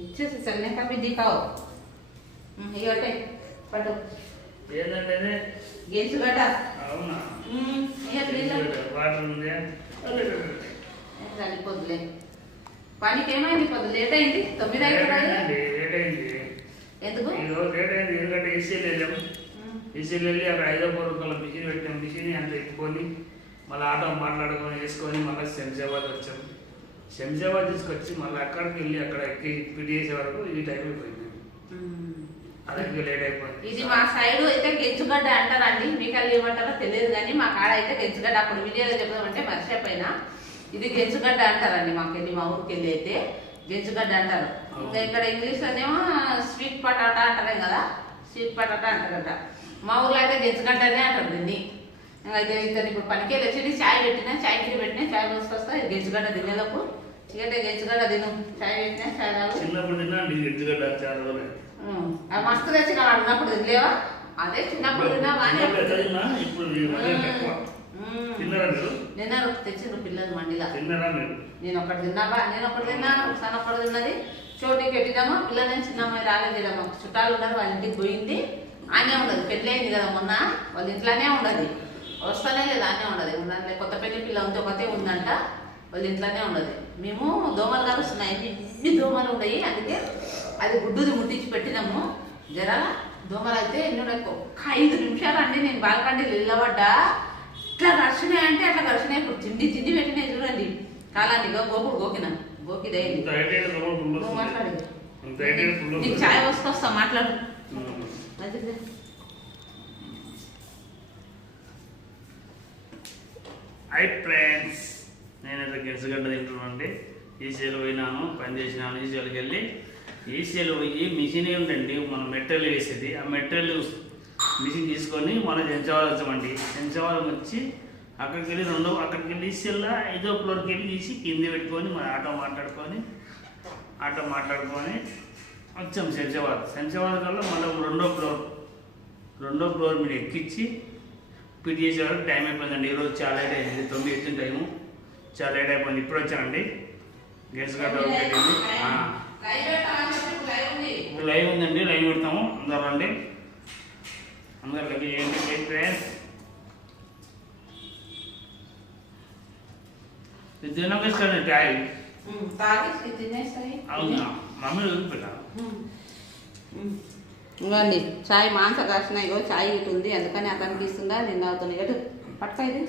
ఇచ్చేసి చల్లనే కవి దికావు ఇగటే పట్టు ఏంటంటే గెంచు గట అవునా చలిపోద్దులే పనికి ఏమైంది పొద్దు లేట్ అయింది 9 లేట్ అయింది ఎందుకు లేట్ అయింది ఎందుకంటే ఈసీలు వెళ్ళాము ఈసీలు వెళ్ళి అక్కడ 5 రూపాయల మిషన్ పెట్టాము మిషన్ అంత ఎత్తుకొని మళ్ళీ ఆటో మాట్లాడుకొని వేసుకొని మళ్ళీ శంషాబాద్ వచ్చాము శంషాబాద్ తీసుకొచ్చి మళ్ళీ అక్కడికి వెళ్ళి అక్కడ ఎక్కి పిడి చేసే వరకు ఈ టైం అయిపోయింది అదే లేట్ అయిపోయింది ఇది మా సైడ్ అయితే గెంచుగడ్డ అంటారండి మీకు అల్లు ఏమంటారో తెలియదు కానీ మా కాడ అయితే గెంచుగడ్డ అప్పుడు వీడియోలో చెప్దామంటే మర్చిపోయినా ఇది గెంచుగడ్డ అంటారండి మాకెళ్ళి మా ఊరికి వెళ్ళి అయితే గెంచుగడ్డ అంటారు ఇంకా ఇక్కడ ఇంగ్లీష్లోనేమో స్వీట్ పొటాటా అంటారే కదా స్వీట్ పొటాటా అంటారట మా ఊర్లో అయితే గెంచుగడ్డనే అంటారు దీన్ని అయితే ఇతను ఇప్పుడు పనికి వెళ్ళి వచ్చి చాయ్ పెట్టినా చాయ్ గిరి పెట్టినా చాయ్ పోసుకొస్తా గెంచుగడ్డ తినేలోపు చికెన్ గెంచుగడ్డ తిను చాయ్ పెట్టినా చాయ్ తాగు చిన్నప్పుడు తిన్నా గెంచుగడ్డ చాలా అది మస్తు తెచ్చిన వాడు ఉన్నప్పుడు తినలేవా అదే చిన్నప్పుడు తిన్నావా నిన్న తెచ్చిండ్రు పిల్లలు మండిలా నేను ఒకటి తిన్నావా నేను ఒకటి తిన్నా ఒకసారి ఒకటి తిన్నది చోటికి పెట్టినామా పిల్లలని చిన్నమ్మాయి రాలేదేమో చుట్టాలు ఉన్నారు వాళ్ళ ఇంటికి పోయింది ఆనే ఉండదు పెళ్ళి అయింది కదా మొన్న వాళ్ళ ఇంట్లోనే ఉండదు వస్తానే లేదు ఆనే ఉండదు ఉండాలి కొత్త పెళ్లి పిల్ల ఉంది ఒకతే ఉందంట వాళ్ళ ఇంట్లోనే ఉండదు మేము దోమలు కలుస్తున్నాయి ఎన్ని దోమలు ఉన్నాయి అందుకే అది గుడ్డుది ముట్టించి పెట్టినాము జర దోమలు అయితే ఎన్నో ఒక్క 5 నిమిషాలు అండి నేను బాల్కండి నిలబడ్డా ఇట్లా ఘర్షణ అంటే అట్లా ఘర్షణ ఇప్పుడు తిండి పెట్టినాయి చూడండి కాలాన్ని గోకుడు గోకిన గోకిదే మాట్లాడేది నీకు ఛాయ్ వస్తా మాట్లాడు హై ఫ్రెండ్స్ నేనైతే గెంచుగడ్డ తింటున్నానండి ఈసీఎల్ పోయినాను పని చేసినాను ఈసీఎల్కి వెళ్ళి ఈసీఎల్ పోయి మిషన్ ఏంటండి మనం మెటీరియల్ వేసేది ఆ మెటీరియల్ మిషన్ తీసుకొని మనం శంషాబాద్ వచ్చామండి శంషాబాద్ వచ్చి అక్కడికి వెళ్ళి ఈసీఎల్ 5వ ఫ్లోర్కి వెళ్ళి తీసి కింద పెట్టుకొని మన ఆటో మాట్లాడుకొని వచ్చాం శంషాబాద్ కల్లా మళ్ళీ 2వ ఫ్లోర్ మీద ఎక్కించి పిటి చేసే వరకు టైం అయిపోయిందండి ఈరోజు చాలా లేట్ అయింది 9 వచ్చిన టైము చాలా లేట్ అయిపోయింది ఇప్పుడు వచ్చానండి గెంచుగడ్డ పెట్టింది ఇప్పుడు లైవ్ ఉందండి లైవ్ పెడతాము అందరూ రండి అందరికి ఏంటి ఫ్రెండ్స్ తినకేసుకోండి చాయ్ అవునా మమ్మీ వదిలిపెట్టాను ఇవ్వండి చాయ్ మాంస కాసిన ఇగో చాయ్ ఇటు ఉంది అందుకని అతనికి ఇస్తుందా నేను తాగుతున్నా ఇటు పట్టుకో ఇది